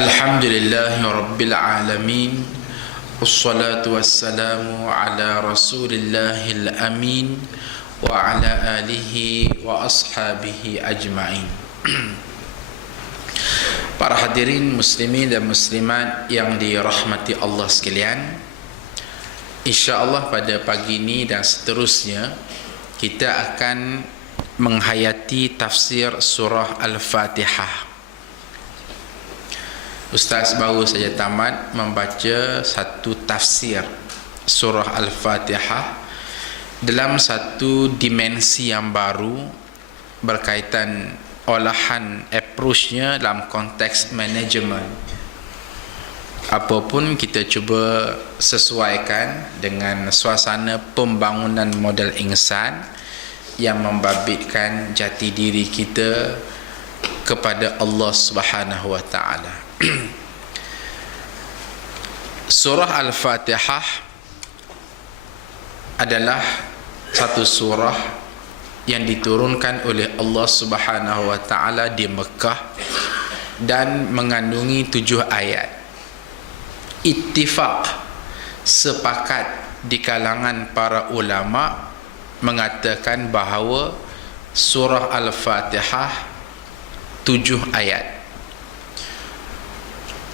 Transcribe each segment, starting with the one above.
Alhamdulillahi Rabbil Alamin. Wassalatu wassalamu ala Rasulillahil Amin wa ala alihi wa ashabihi ajma'in. Para hadirin muslimin dan muslimat yang dirahmati Allah sekalian, InsyaAllah pada pagi ini dan seterusnya kita akan menghayati tafsir surah Al-Fatihah. Ustaz baru saja tamat membaca satu tafsir surah Al-Fatihah dalam satu dimensi yang baru berkaitan olahan approach-nya dalam konteks manajemen. Apapun kita cuba sesuaikan dengan suasana pembangunan model insan yang membabitkan jati diri kita kepada Allah Subhanahu wa taala. Surah Al-Fatihah adalah satu surah yang diturunkan oleh Allah Subhanahu wa taala di Mekah dan mengandungi 7 ayat. Ittifaq, sepakat di kalangan para ulama mengatakan bahawa surah Al-Fatihah 7 ayat.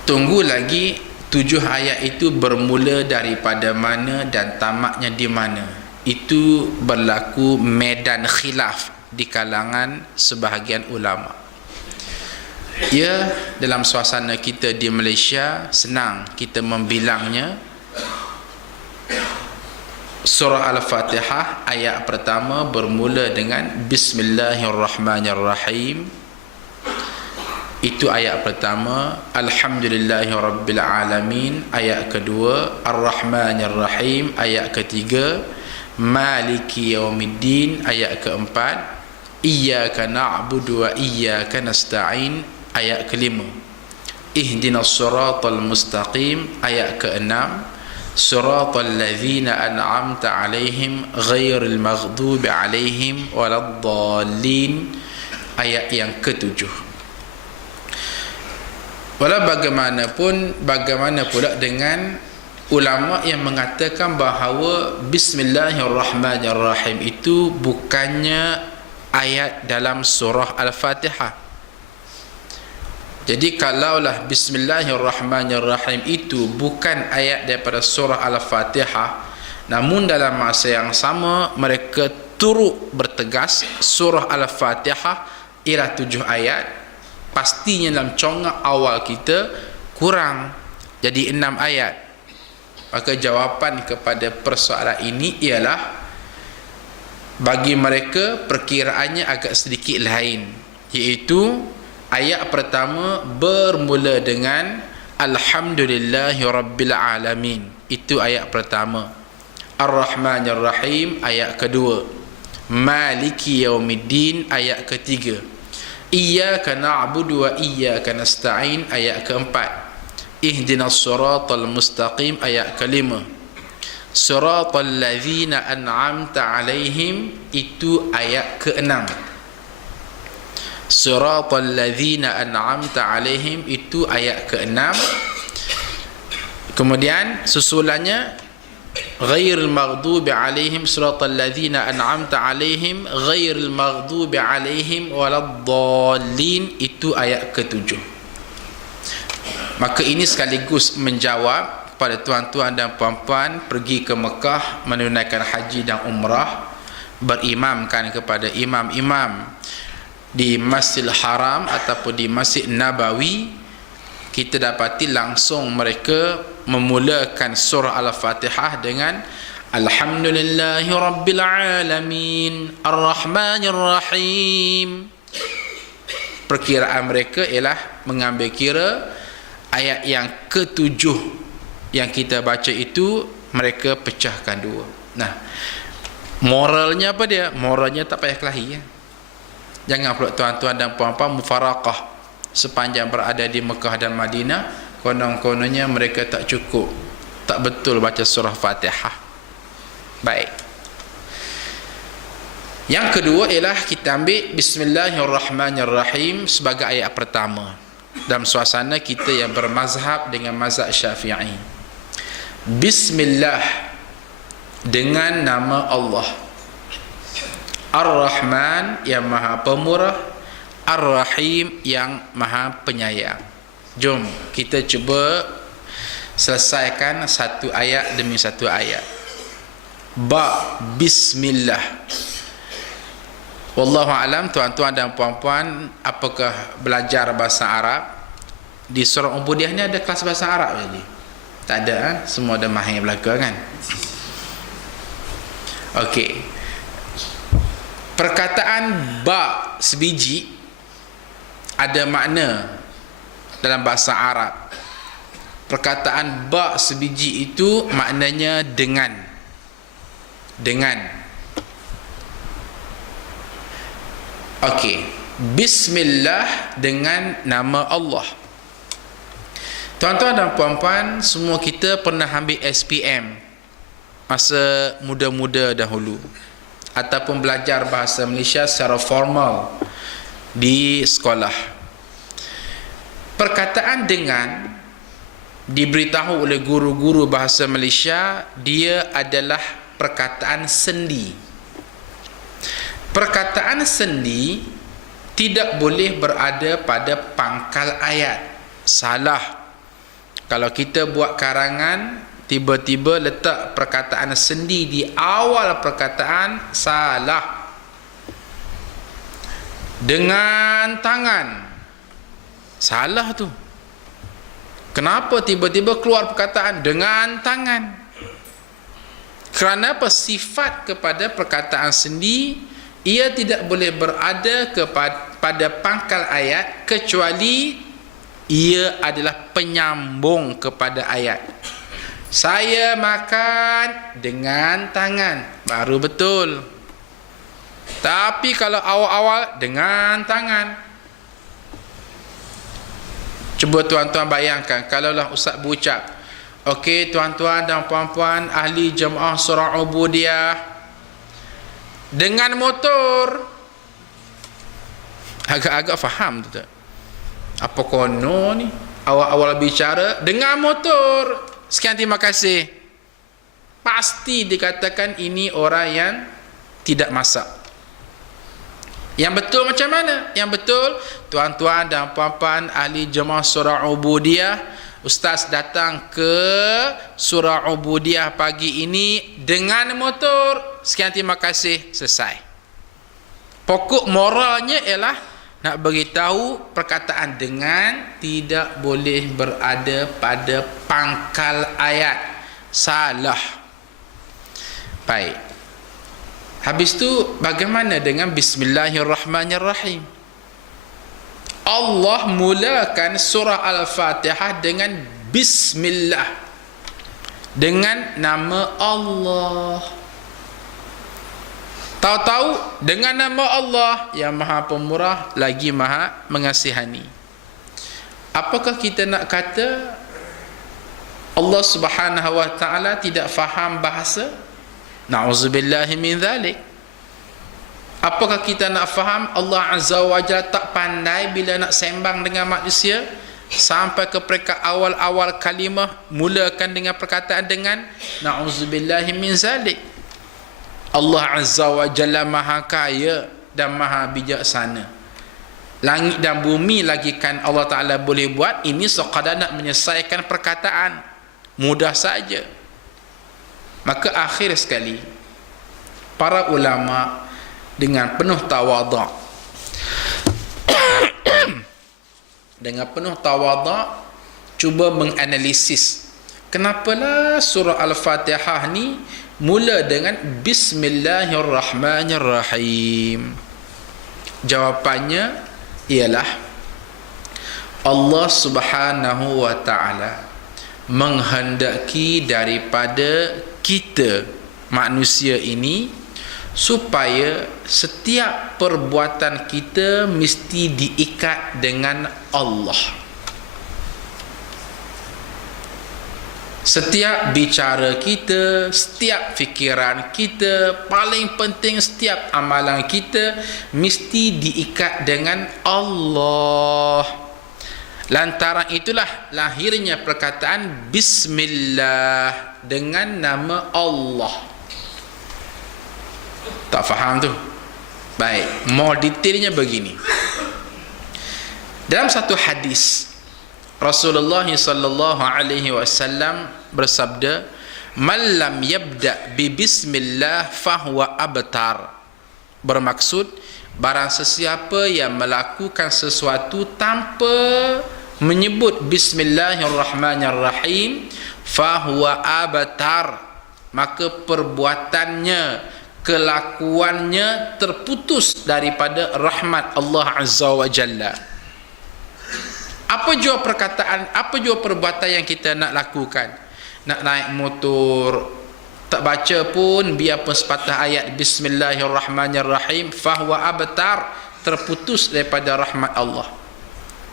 Tunggu lagi 7 ayat itu bermula daripada mana dan tamatnya di mana. Itu berlaku medan khilaf di kalangan sebahagian ulama. Ya, dalam suasana kita di Malaysia senang kita membilangnya. Surah Al-Fatihah ayat pertama bermula dengan Bismillahirrahmanirrahim. Itu ayat pertama. Alhamdulillahi Rabbil Alamin ayat kedua. Ar-Rahmanir-Rahim ayat ketiga. Maliki Yawmiddin ayat keempat. Iyyaka na'budu wa iyyaka nasta'in ayat kelima. Ihdinas siratal mustaqim ayat keenam. Siratal ladzina an'amta 'alaihim ghairil maghdubi 'alaihim waladdallin ayat yang ketujuh. Walau bagaimanapun, bagaimana pula dengan ulama yang mengatakan bahawa Bismillahirrahmanirrahim itu bukannya ayat dalam surah Al-Fatihah. Jadi kalaulah Bismillahirrahmanirrahim itu bukan ayat daripada surah Al-Fatihah, namun dalam masa yang sama mereka turut bertegas surah Al-Fatihah ialah 7 ayat, pastinya dalam congak awal kita kurang, jadi 6 ayat. Maka jawapan kepada persoalan ini ialah bagi mereka perkiraannya agak sedikit lain, iaitu ayat pertama bermula dengan Alhamdulillahi Rabbil Alamin. Itu ayat pertama. Ar-Rahmanir-Rahim ayat kedua. Maliki Yawmiddin ayat ketiga. Iyyaka na'budu wa iyyaka nasta'in ayat keempat. Ihdinas siratal mustaqim ayat kelima. Siratal ladzina an'amta 'alaihim itu ayat keenam. Siratal ladzina an'amta 'alaihim itu ayat keenam. Kemudian susulannya ghairil maghdubi 'alaihim siratal ladzina an'amta 'alaihim ghairil maghdubi 'alaihim waladdallin itu ayat ketujuh. Maka ini sekaligus menjawab pada tuan-tuan dan puan-puan pergi ke Mekah menunaikan haji dan umrah, berimamkan kepada imam-imam di Masjidil Haram ataupun di Masjid Nabawi. Kita dapati langsung mereka memulakan surah Al-Fatihah dengan Alhamdulillahi Rabbil Alamin Ar-Rahmanir-Rahim. Perkiraan mereka ialah mengambil kira ayat yang ketujuh yang kita baca itu mereka pecahkan dua. Nah, moralnya apa dia? Moralnya tak payah kelahi ya. Jangan pula tuan-tuan dan puan-puan mufaraqah sepanjang berada di Mekah dan Madinah, konon-kononnya mereka tak cukup, tak betul baca surah Fatihah. Baik. Yang kedua ialah kita ambil Bismillahirrahmanirrahim sebagai ayat pertama. dalam suasana kita yang bermazhab dengan mazhab Syafi'i. Bismillah, dengan nama Allah. Ar-Rahman, yang maha pemurah, Ar-Rahim, yang maha penyayang. Jom kita cuba selesaikan satu ayat demi satu ayat. Bismillah. Wallahu alam, tuan-tuan dan puan-puan, apakah belajar bahasa Arab? Di surah Ubudiyah ni ada kelas bahasa Arab jadi? Tak ada, kan? Semua ada mahir belaka, kan? Okey. Perkataan ba sebiji ada makna dalam bahasa Arab. Perkataan ba sebiji itu maknanya dengan. Okey. Bismillah, dengan nama Allah. Tuan-tuan dan puan-puan, semua kita pernah ambil SPM masa muda-muda dahulu, ataupun belajar bahasa Malaysia secara formal di sekolah. Perkataan dengan diberitahu oleh guru-guru bahasa Malaysia, dia adalah perkataan sendi. Perkataan sendi tidak boleh berada pada pangkal ayat. Salah. Kalau kita buat karangan, tiba-tiba letak perkataan sendi di awal perkataan, salah. Dengan tangan, salah tu. Kenapa tiba-tiba keluar perkataan dengan tangan? Kerana apa? Sifat kepada perkataan sendi, ia tidak boleh berada pada pangkal ayat kecuali ia adalah penyambung kepada ayat. Saya makan dengan tangan, baru betul. Tapi kalau awal-awal dengan tangan, cuba tuan-tuan bayangkan, kalaulah Ustaz berucap, okey tuan-tuan dan puan-puan ahli jemaah surah Ubudiyah, dengan motor, agak-agak faham tu tak? Apa kono ni? Awal-awal bicara dengan motor, sekian terima kasih. Pasti dikatakan ini orang yang tidak masak. Yang betul macam mana? Yang betul, tuan-tuan dan puan-puan ahli jemaah surah Ubudiyah, Ustaz datang ke surah Ubudiyah pagi ini dengan motor, sekian terima kasih, selesai. Pokok moralnya ialah nak beritahu perkataan dengan tidak boleh berada pada pangkal ayat. Salah. Baik. Habis tu bagaimana dengan Bismillahirrahmanirrahim? Allah mulakan surah Al-Fatihah dengan Bismillah, dengan nama Allah. Tahu-tahu dengan nama Allah yang maha pemurah lagi maha mengasihani. Apakah kita nak kata Allah Subhanahu wa taala tidak faham bahasa? Na'udzubillahi min dzalik. Apakah kita nak faham Allah Azza wa Jalla tak pandai bila nak sembang dengan manusia? Sampai ke peringkat awal-awal kalimah mulakan dengan perkataan dengan. Na'udzubillahi min dzalik. Allah Azza wa Jalla maha kaya dan maha bijaksana. Langit dan bumi lagi kan Allah Ta'ala boleh buat. Ini sekadar nak menyelesaikan perkataan, mudah saja. Maka akhir sekali, para ulama dengan penuh tawaduk dengan penuh tawaduk cuba menganalisis kenapalah surah Al-Fatihah ni mula dengan Bismillahirrahmanirrahim. Jawapannya ialah Allah Subhanahu wa taala menghendaki daripada kita manusia ini supaya setiap perbuatan kita mesti diikat dengan Allah. Setiap bicara kita, setiap fikiran kita, paling penting setiap amalan kita mesti diikat dengan Allah. Lantaran itulah lahirnya perkataan Bismillah, dengan nama Allah. Tak faham tu? Baik, more detailnya begini. Dalam satu hadis, Rasulullah sallallahu alaihi wasallam bersabda, "Man lam yabda bi bismillah fahuwa abtar." Bermaksud, barang sesiapa yang melakukan sesuatu tanpa menyebut bismillahirrahmanirrahim, fahuwa abtar, maka perbuatannya, kelakuannya terputus daripada rahmat Allah Azza wa Jalla. Apa jua perkataan, apa jua perbuatan yang kita nak lakukan, nak naik motor, tak baca pun biarpun sepatah ayat Bismillahirrahmanirrahim, fahuwa abtar, terputus daripada rahmat Allah.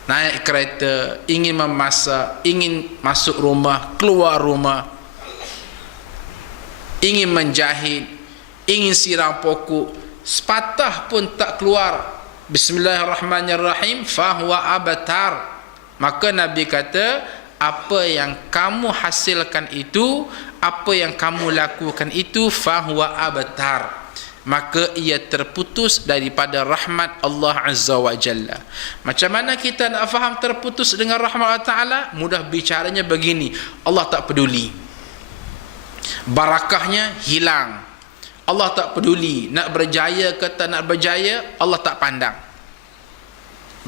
Naik kereta, ingin memasak, ingin masuk rumah, keluar rumah, ingin menjahit, ingin siram pokok, sepatah pun tak keluar Bismillahirrahmanirrahim, fahuwa abtar. Maka Nabi kata, apa yang kamu hasilkan itu, apa yang kamu lakukan itu, fahuwa abtar, maka ia terputus daripada rahmat Allah Azza wa Jalla. Macam mana kita nak faham terputus dengan rahmat Allah Ta'ala? Mudah bicaranya begini, Allah tak peduli, barakahnya hilang. Allah tak peduli nak berjaya ke tak nak berjaya, Allah tak pandang.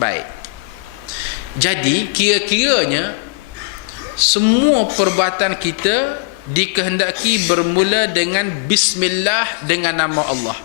Baik, jadi kira-kiranya semua perbuatan kita dikehendaki bermula dengan Bismillah, dengan nama Allah.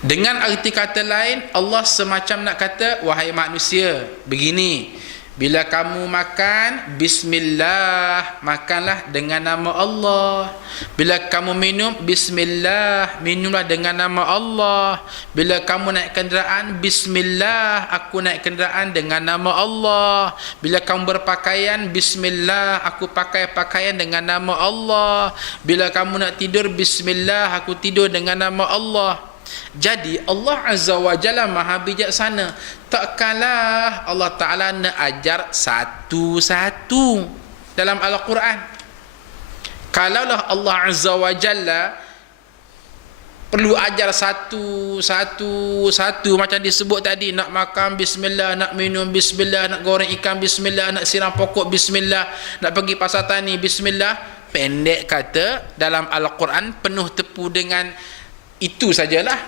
Dengan arti kata lain, Allah semacam nak kata, wahai manusia, begini, bila kamu makan, Bismillah, makanlah dengan nama Allah. Bila kamu minum, Bismillah, minumlah dengan nama Allah. Bila kamu naik kenderaan, Bismillah, aku naik kenderaan dengan nama Allah. Bila kamu berpakaian, Bismillah, aku pakai pakaian dengan nama Allah. Bila kamu nak tidur, Bismillah, aku tidur dengan nama Allah. Jadi Allah Azza wa Jalla Maha bijaksana. Tak kalah Allah Ta'ala nak ajar satu-satu dalam Al-Quran. Kalaulah Allah Azza wa Jalla perlu ajar satu-satu macam disebut tadi, nak makan Bismillah, nak minum Bismillah, nak goreng ikan Bismillah, nak siram pokok Bismillah, nak pergi pasar tani Bismillah, pendek kata dalam Al-Quran penuh tepu dengan itu sajalah.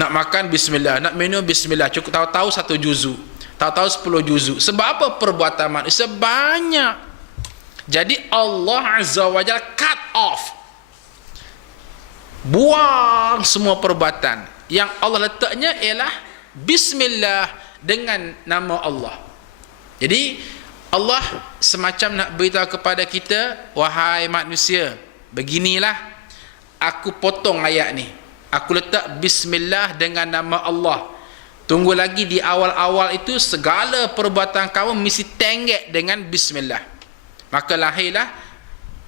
Nak makan Bismillah, nak minum Bismillah, cukup tahu-tahu 1 juzuk, tahu-tahu 10 juzuk. Sebab apa? Perbuatan manusia banyak. Jadi Allah Azza wa Jalla cut off, buang semua perbuatan. Yang Allah letaknya ialah Bismillah, dengan nama Allah. Jadi Allah semacam nak beritahu kepada kita, wahai manusia, beginilah, aku potong ayat ni, aku letak Bismillah dengan nama Allah. Tunggu lagi di awal-awal itu segala perbuatan kamu mesti tenggek dengan Bismillah. Maka lahirlah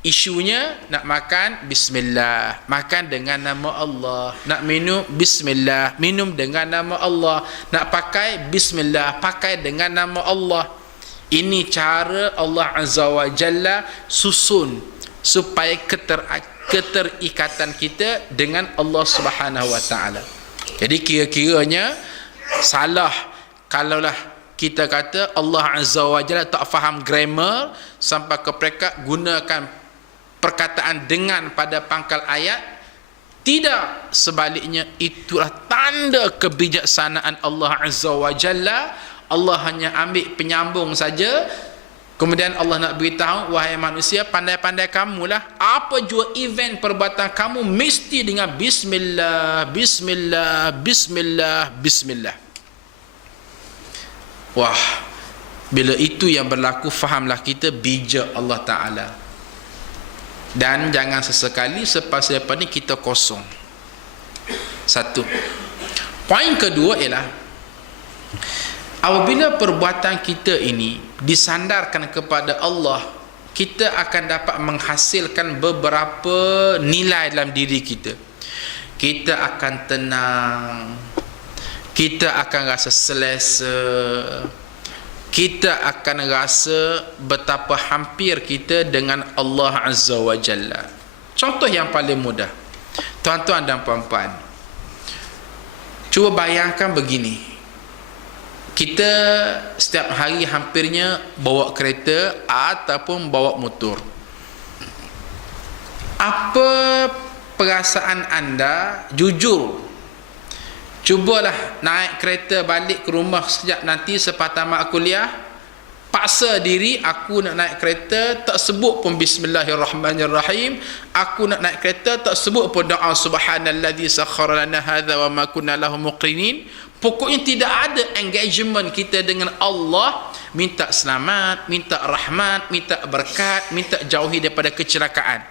isunya, nak makan Bismillah, makan dengan nama Allah. Nak minum Bismillah, minum dengan nama Allah. Nak pakai Bismillah, pakai dengan nama Allah. Ini cara Allah Azza wa Jalla susun supaya keterikatan kita dengan Allah Subhanahu wa Ta'ala. Jadi kira-kiranya salah kalaulah kita kata Allah Azza wa Jalla tak faham grammar sampai ke mereka gunakan perkataan dengan pada pangkal ayat. Tidak, sebaliknya itulah tanda kebijaksanaan Allah Azza wa Jalla. Allah hanya ambil penyambung saja, kemudian Allah nak beritahu, wahai manusia, pandai-pandai kamulah, apa jua event perbuatan kamu mesti dengan Bismillah, Bismillah, Bismillah, Bismillah. Wah, bila itu yang berlaku, fahamlah kita bijak Allah Ta'ala. Dan jangan sesekali selepas ni kita kosong. Satu. Poin kedua ialah, apabila perbuatan kita ini disandarkan kepada Allah, kita akan dapat menghasilkan beberapa nilai dalam diri kita. Kita akan tenang, kita akan rasa selesa, kita akan rasa betapa hampir kita dengan Allah Azza wa Jalla. Contoh yang paling mudah, tuan-tuan dan puan-puan, cuba bayangkan begini, kita setiap hari hampirnya bawa kereta ataupun bawa motor. Apa perasaan anda? Jujur, cubalah naik kereta balik ke rumah sejak nanti selepas tamat kuliah, paksa diri, aku nak naik kereta, tak sebut pun Bismillahirrahmanirrahim, aku nak naik kereta, tak sebut pun doa Subhanalladzi sakhkhara lana hadza wa ma kunna lahu muqrinin. Pokoknya tidak ada engagement kita dengan Allah, minta selamat, minta rahmat, minta berkat, minta jauhi daripada kecelakaan.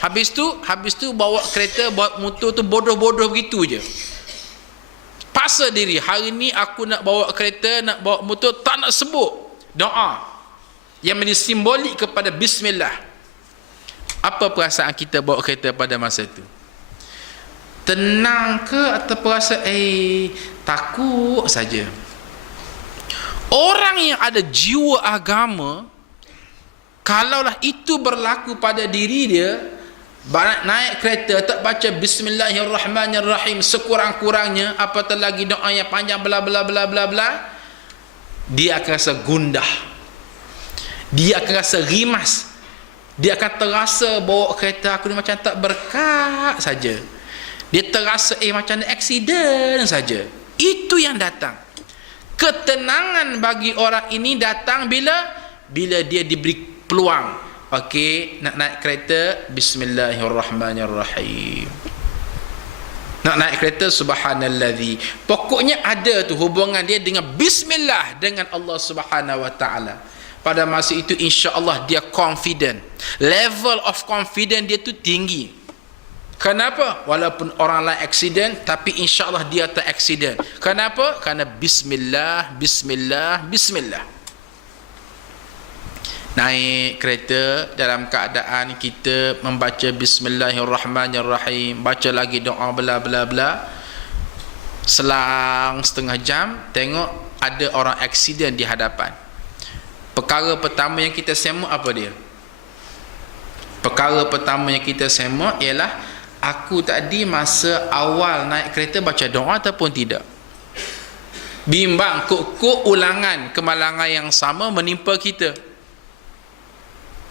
Habis tu bawa kereta, bawa motor tu bodoh-bodoh begitu je. Paksa diri, hari ni aku nak bawa kereta, nak bawa motor, tak nak sebut doa yang menjadi simbolik kepada Bismillah. Apa perasaan kita bawa kereta pada masa itu? Tenang ke atau perasa takut saja? Orang yang ada jiwa agama, kalaulah itu berlaku pada diri dia, naik kereta tak baca Bismillahirrahmanirrahim sekurang-kurangnya, apatah lagi doa yang panjang bla bla bla bla bla, dia akan rasa gundah, dia akan rasa rimas, dia akan terasa bawa kereta aku ni macam tak berkat saja, dia terasa macam ada aksiden saja. Itu yang datang. Ketenangan bagi orang ini datang bila dia diberi peluang. Okey, nak naik kereta, Bismillahirrahmanirrahim. Nak naik kereta, Subhanalladzi. Pokoknya ada tu hubungan dia dengan Bismillah, dengan Allah Subhanahu wa ta'ala. Pada masa itu insya-Allah dia confident. Level of confident dia tu tinggi. Kenapa? Walaupun orang lain accident, tapi insya-Allah dia tak accident. Kenapa? Kerana Bismillah, Bismillah, Bismillah. Naik kereta dalam keadaan kita membaca Bismillahirrahmanirrahim, baca lagi doa bla bla bla. Selang setengah jam, tengok ada orang aksiden di hadapan. Perkara pertama yang kita semak apa dia? Perkara pertama yang kita semak ialah, aku tadi masa awal naik kereta baca doa ataupun tidak? Bimbang kok ulangan kemalangan yang sama menimpa kita.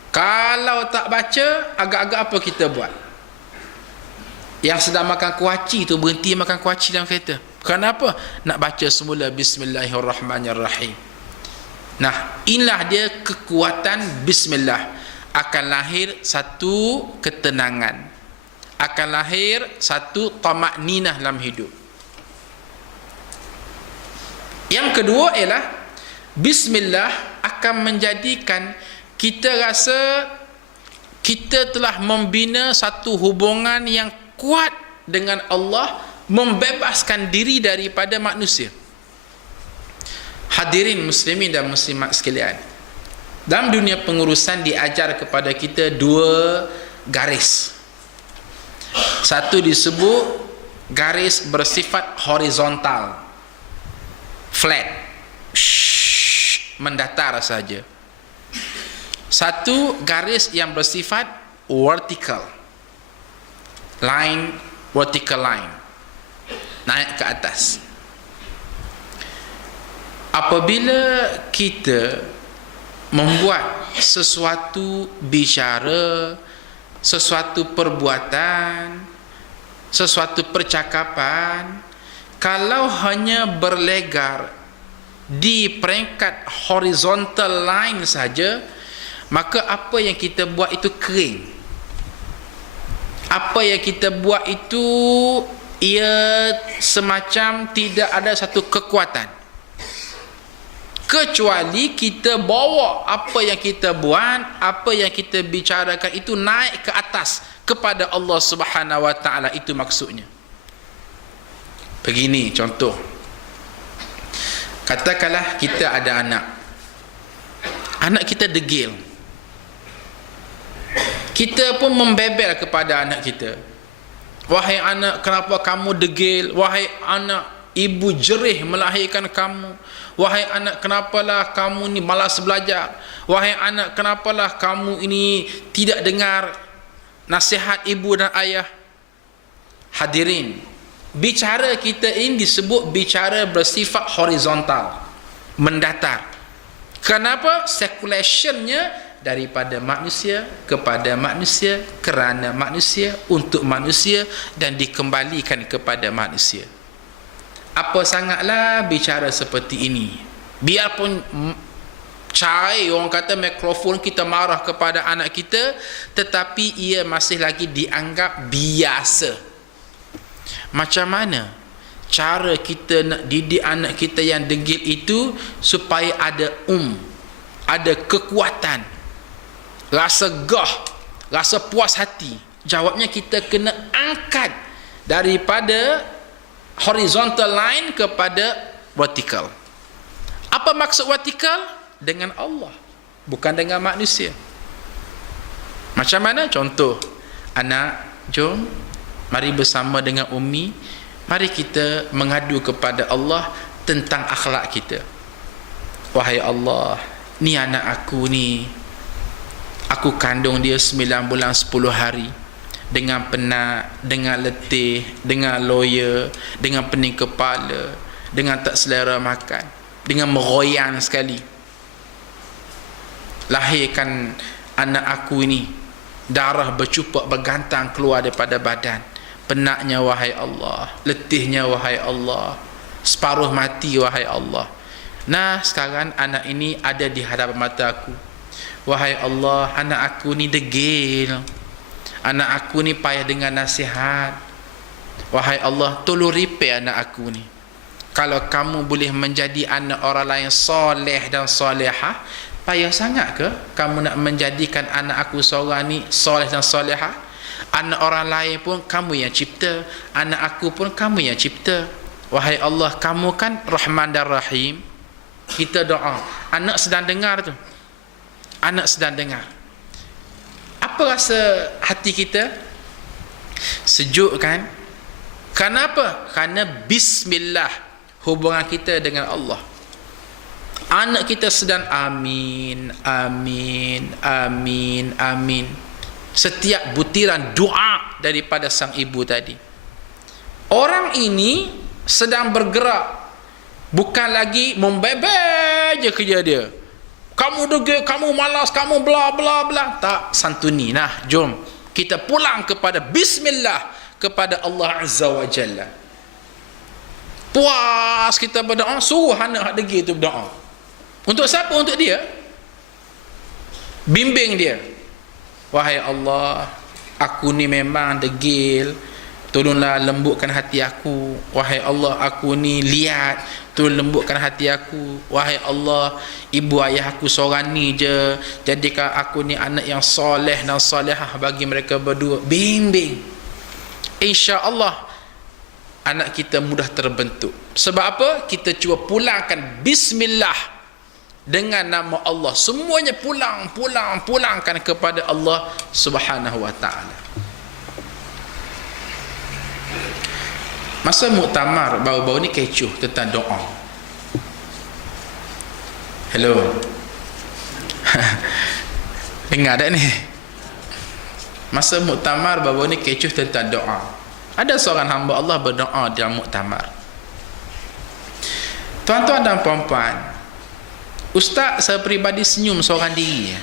Kalau tak baca, agak-agak apa kita buat? Yang sedang makan kuaci tu berhenti makan kuaci dalam kereta. Kenapa? Nak baca semula Bismillahirrahmanirrahim. Nah, inilah dia kekuatan Bismillah. Akan lahir satu ketenangan, akan lahir satu tamakninah dalam hidup. Yang kedua ialah Bismillah akan menjadikan kita rasa kita telah membina satu hubungan yang kuat dengan Allah, membebaskan diri daripada manusia. Hadirin muslimin dan muslimat sekalian, dalam dunia pengurusan diajar kepada kita dua garis. Satu disebut garis bersifat horizontal, flat, mendatar saja. Satu garis yang bersifat vertical line, vertical line, naik ke atas. Apabila kita membuat sesuatu bicara, sesuatu perbuatan, sesuatu percakapan, kalau hanya berlegar di peringkat horizontal line saja, maka apa yang kita buat itu kering. Apa yang kita buat itu ia semacam tidak ada satu kekuatan, kecuali kita bawa apa yang kita buat, apa yang kita bicarakan itu naik ke atas kepada Allah Subhanahu wa ta'ala. Itu maksudnya. Begini contoh, katakanlah kita ada anak kita degil, kita pun membebel kepada anak kita, wahai anak, kenapa kamu degil? Wahai anak, ibu jerih melahirkan kamu. Wahai anak, kenapalah kamu ni malas belajar? Wahai anak, kenapalah kamu ini tidak dengar nasihat ibu dan ayah? Hadirin, bicara kita ini disebut bicara bersifat horizontal, mendatar. Kenapa? Circulationnya daripada manusia kepada manusia, kerana manusia, untuk manusia, dan dikembalikan kepada manusia. Apa sangatlah bicara seperti ini. Biarpun cair, orang kata mikrofon, kita marah kepada anak kita, tetapi ia masih lagi dianggap biasa. Macam mana cara kita nak didik anak kita yang degil itu supaya ada ada kekuatan, rasa gah, rasa puas hati? Jawabnya, kita kena angkat daripada horizontal line kepada vertical. Apa maksud vertical? Dengan Allah, bukan dengan manusia. Macam mana? Contoh, anak, jom mari bersama dengan Umi, mari kita mengadu kepada Allah tentang akhlak kita. Wahai Allah, ni anak aku ni, aku kandung dia 9 bulan 10 hari, dengan penat, dengan letih, dengan loya, dengan pening kepala, dengan tak selera makan, dengan meroyan sekali. Lahirkan anak aku ini, darah bercupak bergantang keluar daripada badan. Penatnya wahai Allah, letihnya wahai Allah, separuh mati wahai Allah. Nah, sekarang anak ini ada di hadapan mata aku. Wahai Allah, anak aku ni degil, anak aku ni payah dengan nasihat. Wahai Allah, tolong repair anak aku ni. Kalau kamu boleh menjadi anak orang lain soleh dan solehah, payah sangat ke kamu nak menjadikan anak aku seorang ni soleh dan solehah? Anak orang lain pun kamu yang cipta, anak aku pun kamu yang cipta. Wahai Allah, kamu kan Rahman dan Rahim. Kita doa, anak sedang dengar tu, anak sedang dengar. Apa rasa hati kita? Sejuk kan? Kenapa? Kerana bismillah, hubungan kita dengan Allah. Anak kita sedang amin, amin, amin, amin. Setiap butiran doa daripada sang ibu tadi. Orang ini sedang bergerak, bukan lagi membebel je kerja dia. Kamu degil, kamu malas, kamu bla bla bla. Tak, santuni. Nah, jom kita pulang kepada bismillah, kepada Allah Azza wa Jalla. Puas kita berdoa, suruh anak degil tu berdoa. Untuk siapa? Untuk dia. Bimbing dia. Wahai Allah, aku ni memang degil, tolonglah lembutkan hati aku. Wahai Allah, aku ni liat, tolong lembutkan hati aku. Wahai Allah, ibu ayah aku seorang ni je, jadikan aku ni anak yang soleh dan solehah bagi mereka berdua. Bimbing. InsyaAllah anak kita mudah terbentuk. Sebab apa? Kita cuba pulangkan bismillah dengan nama Allah. Semuanya pulangkan kepada Allah Subhanahu wa ta'ala. Masa muktamar baru-baru ni kecoh tentang doa. Hello. Dengar tak ni? Masa muktamar baru-baru ni kecoh tentang doa. Ada seorang hamba Allah berdoa dalam muktamar. Tuan-tuan dan puan-puan, Ustaz saya peribadi senyum seorang diri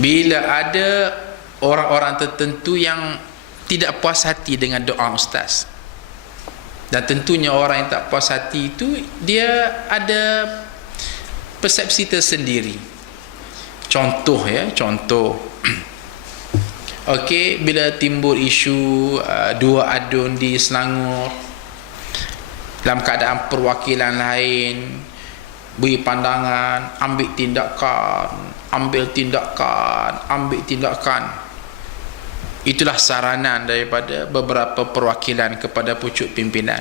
bila ada orang-orang tertentu yang tidak puas hati dengan doa Ustaz. Dan tentunya orang yang tak puas hati itu, dia ada persepsi tersendiri. Contoh okey, bila timbul isu dua adun di Selangor, dalam keadaan perwakilan lain beri pandangan, ambil tindakan. Itulah saranan daripada beberapa perwakilan kepada pucuk pimpinan.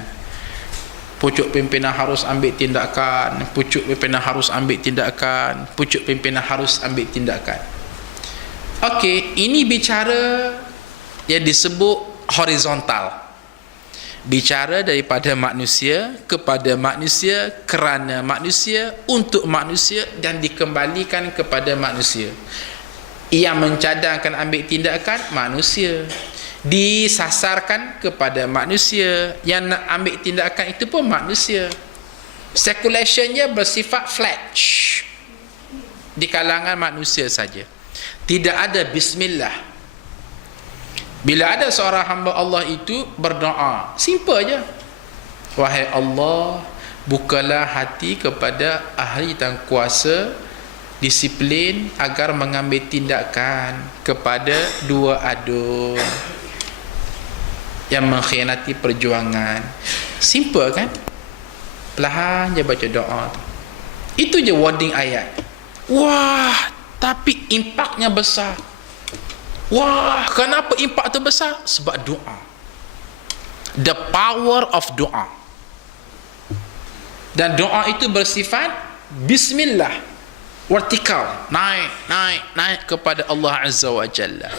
Pucuk pimpinan harus ambil tindakan, pucuk pimpinan harus ambil tindakan, pucuk pimpinan harus ambil tindakan. Okey, ini bicara yang disebut horizontal. Bicara daripada manusia kepada manusia, kerana manusia, untuk manusia, dan dikembalikan kepada manusia. Yang mencadangkan ambil tindakan manusia, disasarkan kepada manusia, yang nak ambil tindakan itu pun manusia. Circulationnya bersifat flat di kalangan manusia saja. Tidak ada bismillah. Bila ada seorang hamba Allah itu berdoa, simple aja. Wahai Allah, bukalah hati kepada ahli dan kuasa disiplin agar mengambil tindakan kepada dua adun yang mengkhianati perjuangan. Simple kan? Perlahan je baca doa. Itu je wording ayat. Wah, tapi impaknya besar. Wah, kenapa impak tu besar? Sebab doa. The power of doa. Dan doa itu bersifat bismillah, vertikal, naik kepada Allah Azza wa Jalla.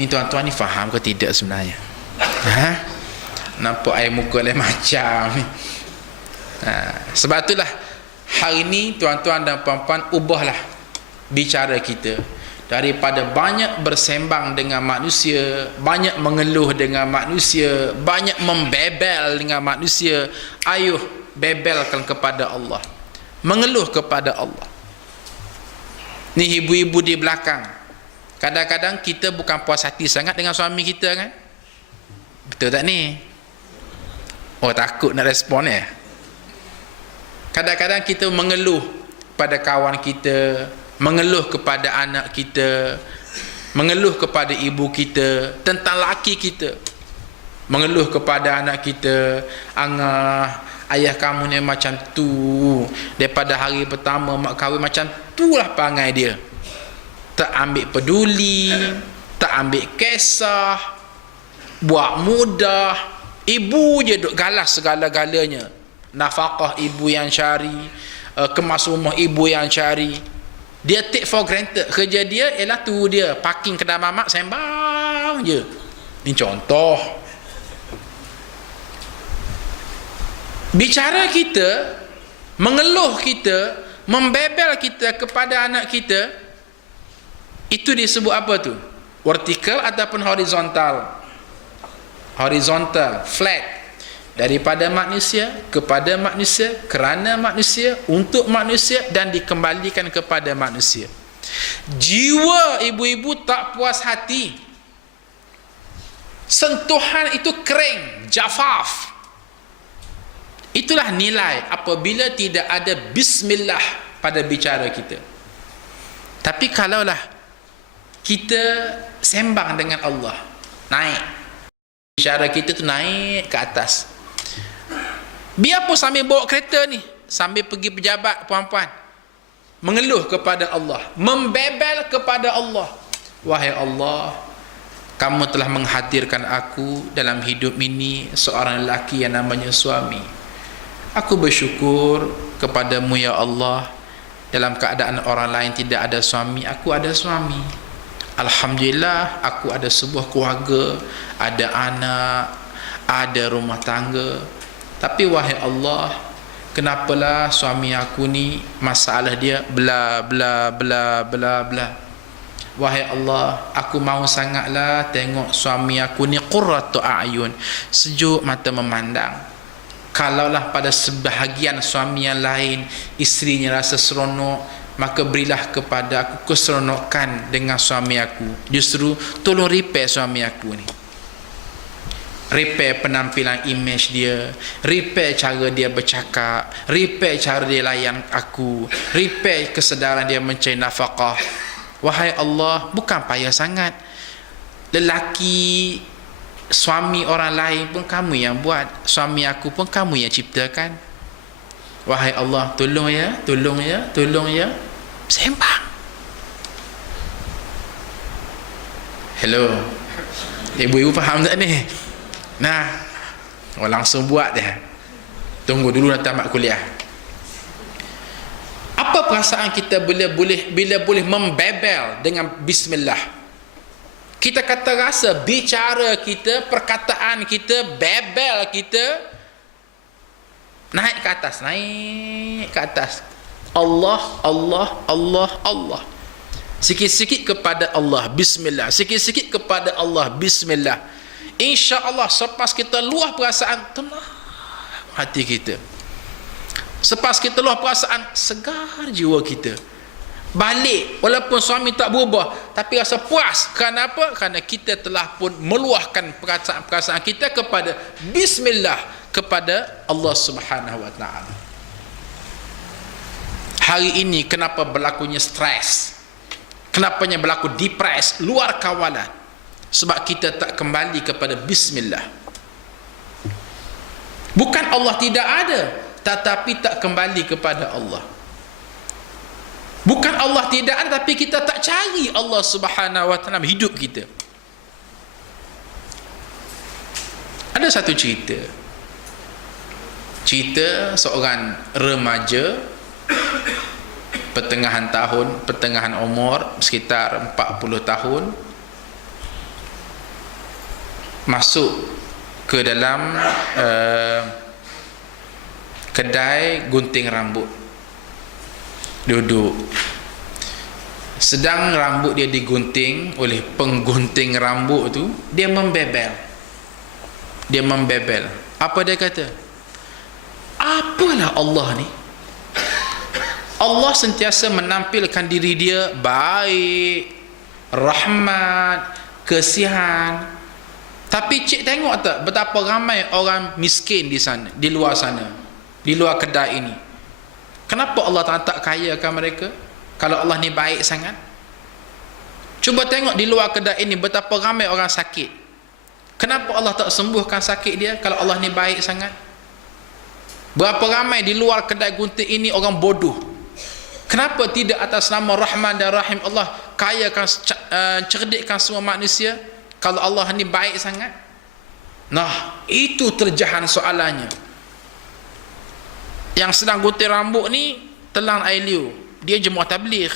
Ni tuan-tuan ni faham ke tidak sebenarnya? Nampak air muka lain macam ni. Sebab itulah hari ni tuan-tuan dan puan-puan, ubahlah bicara kita. Daripada banyak bersembang dengan manusia, banyak mengeluh dengan manusia, banyak membebel dengan manusia, ayuh bebelkan kepada Allah, mengeluh kepada Allah. Ni ibu-ibu di belakang, kadang-kadang kita bukan puas hati sangat dengan suami kita kan? Betul tak ni? Oh, takut nak respon ya? Kadang-kadang kita mengeluh pada kawan kita, mengeluh kepada anak kita, mengeluh kepada ibu kita tentang laki kita, mengeluh kepada anak kita, Angah, ayah kamu ni macam tu, daripada hari pertama mak kahwin macam tu lah perangai dia, tak ambil peduli, tak ambil kisah, buat mudah, ibu je duk galas segala-galanya, nafkah ibu yang cari, kemas rumah ibu yang cari. Dia take for granted, kerja dia ialah tu dia, parking kedai mamak sembang je. Ni contoh. Bicara kita, mengeluh kita, membebel kita kepada anak kita, itu disebut apa tu? Vertikal ataupun horizontal? Horizontal, flat. Daripada manusia kepada manusia, kerana manusia, untuk manusia, dan dikembalikan kepada manusia. Jiwa ibu-ibu tak puas hati, sentuhan itu kering, jafaf. Itulah nilai apabila tidak ada bismillah pada bicara kita. Tapi kalaulah kita sembang dengan Allah, naik, bicara kita tu naik ke atas. Biar pun sambil bawa kereta ni, sambil pergi pejabat puan-puan, mengeluh kepada Allah, membebel kepada Allah. Wahai Allah, kamu telah menghadirkan aku dalam hidup ini, seorang lelaki yang namanya suami. Aku bersyukur kepadamu ya Allah, dalam keadaan orang lain tidak ada suami, aku ada suami. Alhamdulillah, aku ada sebuah keluarga, ada anak, ada rumah tangga. Tapi wahai Allah, kenapalah suami aku ni masalah dia bla bla bla bla bla. Wahai Allah, aku mahu sangatlah tengok suami aku ni qurratu a'yun, sejuk mata memandang. Kalaulah pada sebahagian suami yang lain isterinya rasa seronok, maka berilah kepada aku keseronokan dengan suami aku. Justru tolong repair suami aku ni, repair penampilan image dia, repair cara dia bercakap, repair cara dia layan aku, repair kesedaran dia mencari nafkah. Wahai Allah, bukan payah sangat. Lelaki suami orang lain pun kamu yang buat, suami aku pun kamu yang ciptakan. Wahai Allah, tolong ya, tolong ya, tolong ya. Sembang. Hello, ibu-ibu faham tak ni? Nah, langsung buat dia. Tunggu dulu nak tamat kuliah. Apa perasaan kita bila boleh membebel dengan bismillah? Kita kata rasa bicara kita, perkataan kita, bebel kita naik ke atas, naik ke atas. Allah, Allah, Allah, Allah. Sikit-sikit kepada Allah, bismillah. Sikit-sikit kepada Allah, bismillah. InsyaAllah selepas kita luah perasaan, tenang hati kita. Selepas kita luah perasaan, segar jiwa kita. Balik, walaupun suami tak berubah, tapi rasa puas. Kerana apa? Kerana kita telah pun meluahkan perasaan kita kepada bismillah, kepada Allah Subhanahu wa ta'ala. Hari ini kenapa berlakunya stres? Kenapanya berlaku depres, luar kawalan? Sebab kita tak kembali kepada bismillah. Bukan Allah tidak ada, tetapi tak kembali kepada Allah. Bukan Allah tidak ada, tapi kita tak cari Allah Subhanahu wa ta'ala hidup kita. Ada satu cerita seorang remaja pertengahan umur sekitar 40 tahun masuk ke dalam kedai gunting rambut. Duduk, sedang rambut dia digunting oleh penggunting rambut tu, dia membebel. Apa dia kata? Apalah Allah ni? Allah sentiasa menampilkan diri dia baik, rahmat, kesihan. Tapi cik tengok tak betapa ramai orang miskin di sana, di luar sana, di luar kedai ini. Kenapa Allah tak kayakan mereka? Kalau Allah ni baik sangat. Cuba tengok di luar kedai ini betapa ramai orang sakit. Kenapa Allah tak sembuhkan sakit dia kalau Allah ni baik sangat? Berapa ramai di luar kedai gunting ini orang bodoh. Kenapa tidak atas nama Rahman dan Rahim Allah kayakan, cerdikkan semua manusia kalau Allah ni baik sangat? Nah, itu terjahan soalannya. Yang sedang gunting rambut ni telan air liu, dia jemaah tabligh.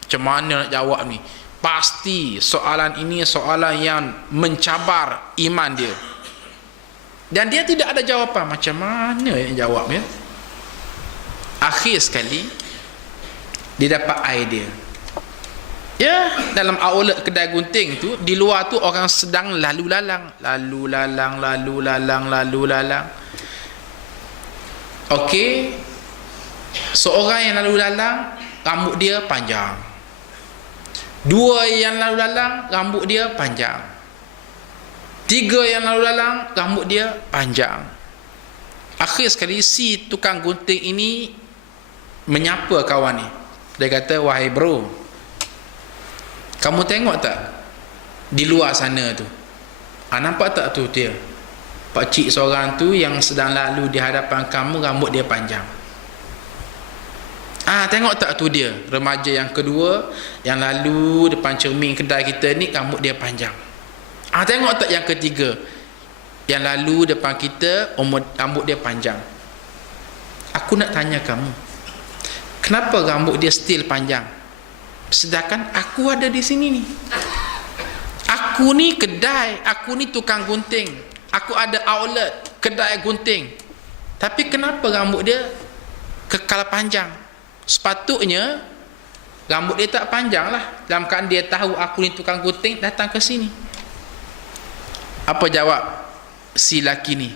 Macam mana nak jawab ni? Pasti soalan ini soalan yang mencabar iman dia, dan dia tidak ada jawapan. Macam mana yang jawab ya? Akhir sekali dia dapat idea. Ya, dalam outlet kedai gunting tu, di luar tu orang sedang lalu lalang. Okey, seorang yang lalu lalang, rambut dia panjang. Dua yang lalu lalang, rambut dia panjang. Tiga yang lalu lalang, rambut dia panjang. Akhir sekali si tukang gunting ini menyapa kawan ni. Dia kata, wahai bro, kamu tengok tak di luar sana tu? Nampak tak tu dia? Pakcik seorang tu yang sedang lalu di hadapan kamu, rambut dia panjang. Tengok tak tu dia, remaja yang kedua yang lalu depan cermin kedai kita ni, rambut dia panjang. Tengok tak yang ketiga yang lalu depan kita, rambut dia panjang. Aku nak tanya kamu, kenapa rambut dia still panjang? Sedangkan aku ada di sini ni. Aku ni kedai, aku ni tukang gunting. Aku ada outlet, kedai gunting. Tapi kenapa rambut dia kekal panjang? Sepatutnya rambut dia tak panjang lah. Dalam keadaan dia tahu aku ni tukang gunting, datang ke sini. Apa jawab si laki ni?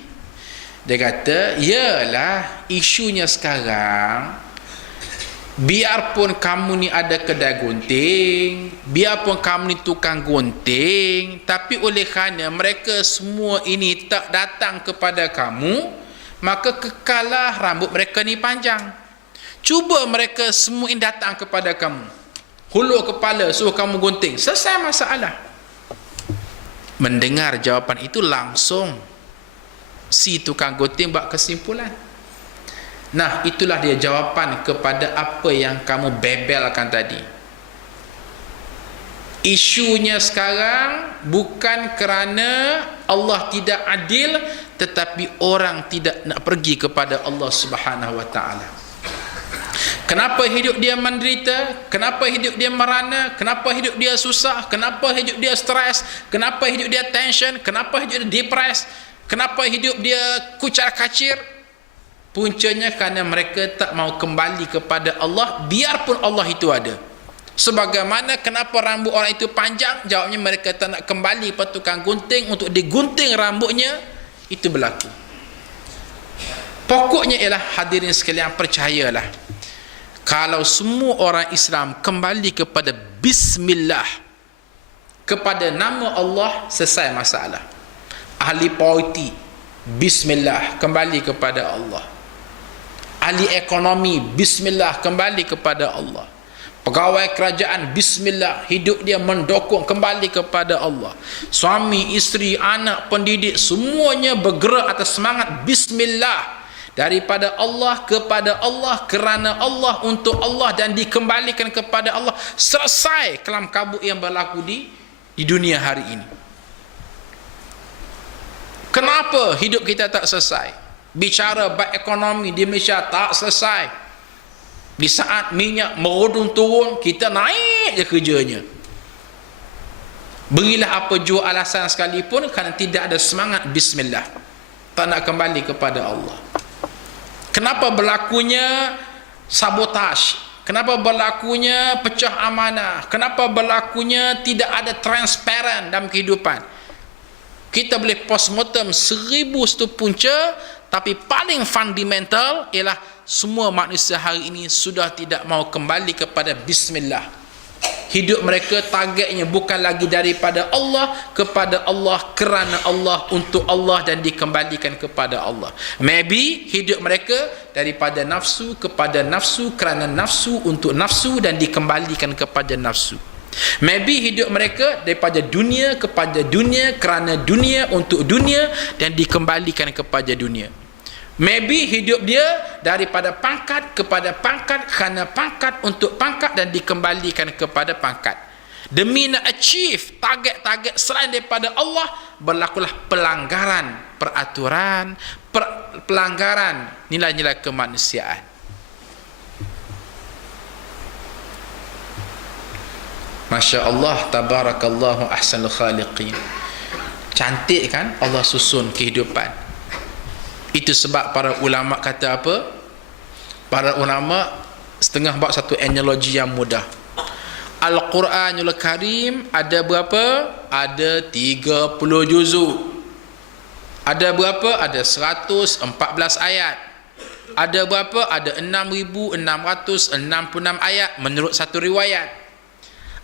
Dia kata, yalah, isunya sekarang, biarpun kamu ni ada kedai gunting, biarpun kamu ni tukang gunting, tapi oleh kerana mereka semua ini tak datang kepada kamu, maka kekalah rambut mereka ni panjang. Cuba mereka semua ini datang kepada kamu, hulur kepala suruh kamu gunting, selesai masalah. Mendengar jawapan itu, langsung si tukang gunting buat kesimpulan. Nah, itulah dia jawapan kepada apa yang kamu bebelkan tadi. Isunya sekarang bukan kerana Allah tidak adil, tetapi orang tidak nak pergi kepada Allah Subhanahu wa ta'ala. Kenapa hidup dia menderita? Kenapa hidup dia merana? Kenapa hidup dia susah? Kenapa hidup dia stres? Kenapa hidup dia tension? Kenapa hidup dia depres? Kenapa hidup dia kucar kacir? Puncanya kerana mereka tak mau kembali kepada Allah, biarpun Allah itu ada. Sebagaimana kenapa rambut orang itu panjang? Jawabnya mereka tak nak kembali pada tukang gunting untuk digunting rambutnya. Itu berlaku. Pokoknya ialah, hadirin sekalian, percayalah, kalau semua orang Islam kembali kepada Bismillah, kepada nama Allah, selesai masalah. Ahli politik, Bismillah, kembali kepada Allah. Ahli ekonomi, Bismillah, kembali kepada Allah. Pegawai kerajaan, Bismillah, hidup dia mendokong, kembali kepada Allah. Suami, isteri, anak, pendidik, semuanya bergerak atas semangat Bismillah, daripada Allah kepada Allah, kerana Allah, untuk Allah, dan dikembalikan kepada Allah. Selesai kelam kabut yang berlaku di dunia hari ini. Kenapa hidup kita tak selesai? Bicara bab ekonomi di Malaysia tak selesai. Di saat minyak merudum turun, kita naik je kerjanya. Berilah apa jua alasan sekalipun, kerana tidak ada semangat Bismillah, tak nak kembali kepada Allah. Kenapa berlakunya sabotaj? Kenapa berlakunya pecah amanah? Kenapa berlakunya tidak ada transparan dalam kehidupan? Kita boleh postmortem 1000 punca, tapi paling fundamental ialah semua manusia hari ini sudah tidak mau kembali kepada Bismillah. Hidup mereka targetnya bukan lagi daripada Allah kepada Allah, kerana Allah, untuk Allah, dan dikembalikan kepada Allah. Maybe hidup mereka daripada nafsu kepada nafsu, kerana nafsu, untuk nafsu, dan dikembalikan kepada nafsu. Maybe hidup mereka daripada dunia kepada dunia, kerana dunia, untuk dunia, dan dikembalikan kepada dunia. Maybe hidup dia daripada pangkat kepada pangkat, kerana pangkat, untuk pangkat, dan dikembalikan kepada pangkat. Demi nak achieve target-target selain daripada Allah, berlakulah pelanggaran peraturan, pelanggaran nilai-nilai kemanusiaan. Masya Allah, tabarakallahu ahsanul khaliqin. Cantik kan Allah susun kehidupan. Itu sebab para ulama kata apa? Para ulama setengah buat satu analogi yang mudah. Al-Quranul Karim ada berapa? Ada 30 juzuk. Ada berapa? Ada 114 ayat. Ada berapa? Ada 6,666 ayat menurut satu riwayat.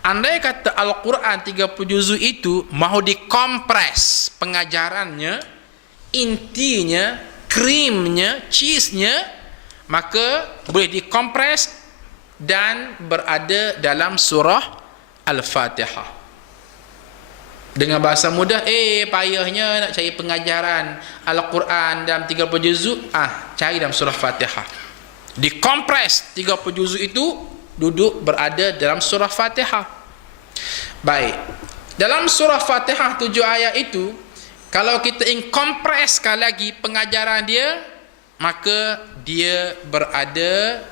Andai kata Al-Quran 30 juzuk itu mahu dikompres pengajarannya, intinya, krimnya, cheese-nya, maka boleh dikompres dan berada dalam surah Al-Fatihah. Dengan bahasa mudah, payahnya nak cari pengajaran Al-Quran dalam 30 juzuk, cari dalam surah Fatihah. Dikompres 30 juzuk itu, duduk berada dalam surah Fatihah. Baik, dalam surah Fatihah 7 ayat itu, kalau kita ingin kompreskan lagi pengajaran dia, maka dia berada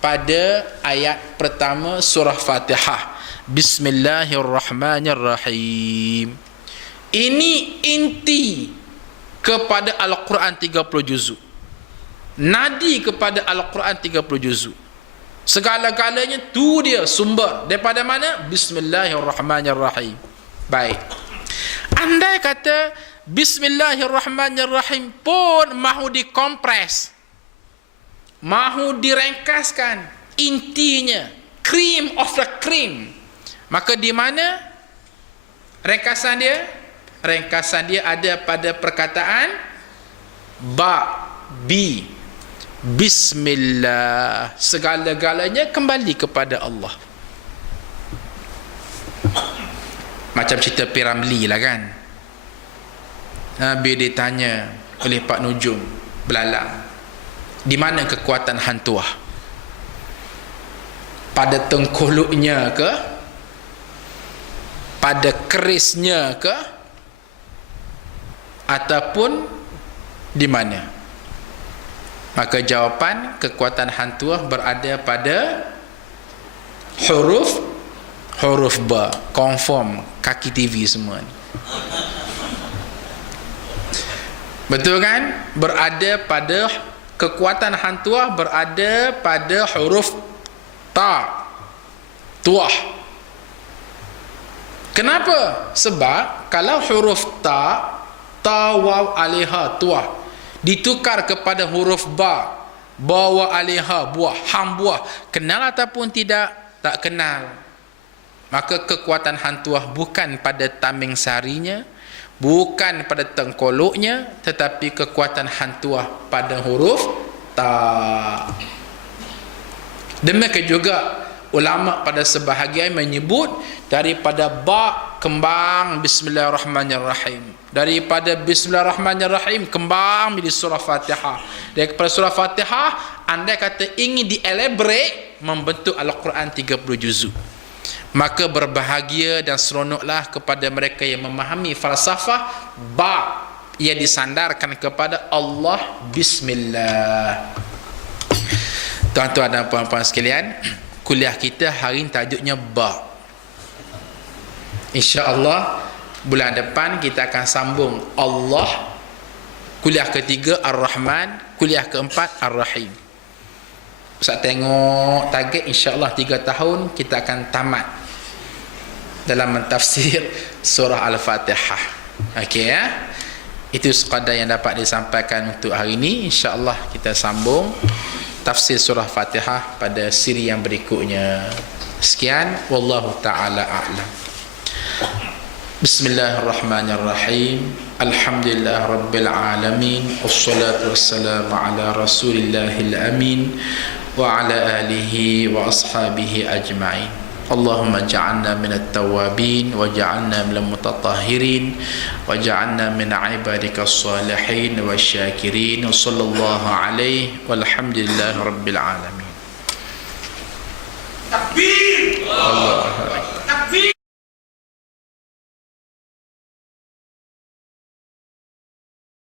pada ayat pertama surah Fatihah. Bismillahirrahmanirrahim. Ini inti kepada Al-Quran 30 juzuk. Nadi kepada Al-Quran 30 juzuk. Segala-galanya tu dia sumber. Daripada mana? Bismillahirrahmanirrahim. Baik. Andai kata Bismillahirrahmanirrahim pun mahu dikompres, mahu direngkaskan intinya, cream of the cream, maka di mana ringkasan dia? Ringkasan dia ada pada perkataan bi. Bismillah, segala-galanya kembali kepada Allah. Macam cerita Piramli lah kan. Nabi ditanya oleh Pak Nujum belalang, di mana kekuatan hantuah? Pada tengkoloknya ke? Pada kerisnya ke? Ataupun di mana? Maka jawapan kekuatan hang tuah berada pada huruf ba, confirm kaki TV semua ni. Betul kan? Berada pada kekuatan hang tuah berada pada huruf ta, tuah. Kenapa? Sebab kalau huruf ta, waw alaiha tuah, ditukar kepada huruf ba, wa alaiha buah, ham buah, kenal ataupun tidak? Tak kenal. Maka kekuatan hang tuah bukan pada tameng sarinya, bukan pada tengkoloknya, tetapi kekuatan hang tuah pada huruf ta. Demikian juga ulama pada sebahagian menyebut daripada ba kembang bismillahirrahmanirrahim, daripada bismillahirrahmanirrahim kembang menjadi surah Fatihah, daripada surah Fatihah anda kata ingin dielaborate membentuk Al-Quran 30 juzuk. Maka berbahagia dan seronoklah kepada mereka yang memahami falsafah ba ia disandarkan kepada Allah Bismillah. Tuan-tuan dan puan-puan sekalian, kuliah kita hari ini tajuknya ba. InsyaAllah bulan depan kita akan sambung Allah. Kuliah ketiga Ar-Rahman, kuliah keempat Ar-Rahim. Ustaz tengok target insyaAllah 3 tahun kita akan tamat dalam mentafsir surah Al-Fatihah. Okey ya. Itu sekadar yang dapat disampaikan untuk hari ini. InsyaAllah kita sambung tafsir surah Fatihah pada siri yang berikutnya. Sekian, wallahu taala a'lam. Bismillahirrahmanirrahim. Alhamdulillah rabbil alamin. Wassalatu wassalamu ala rasulillahil amin wa ala alihi wa ashabihi ajma'in. Allahumma ja'alna minat tawabin wa ja'alna minal mutatahhirin wa ja'alna min ibadikas salihin wa syakirin. Wa sallallahu alaihi walhamdulillahi rabbil alamin. Takbir.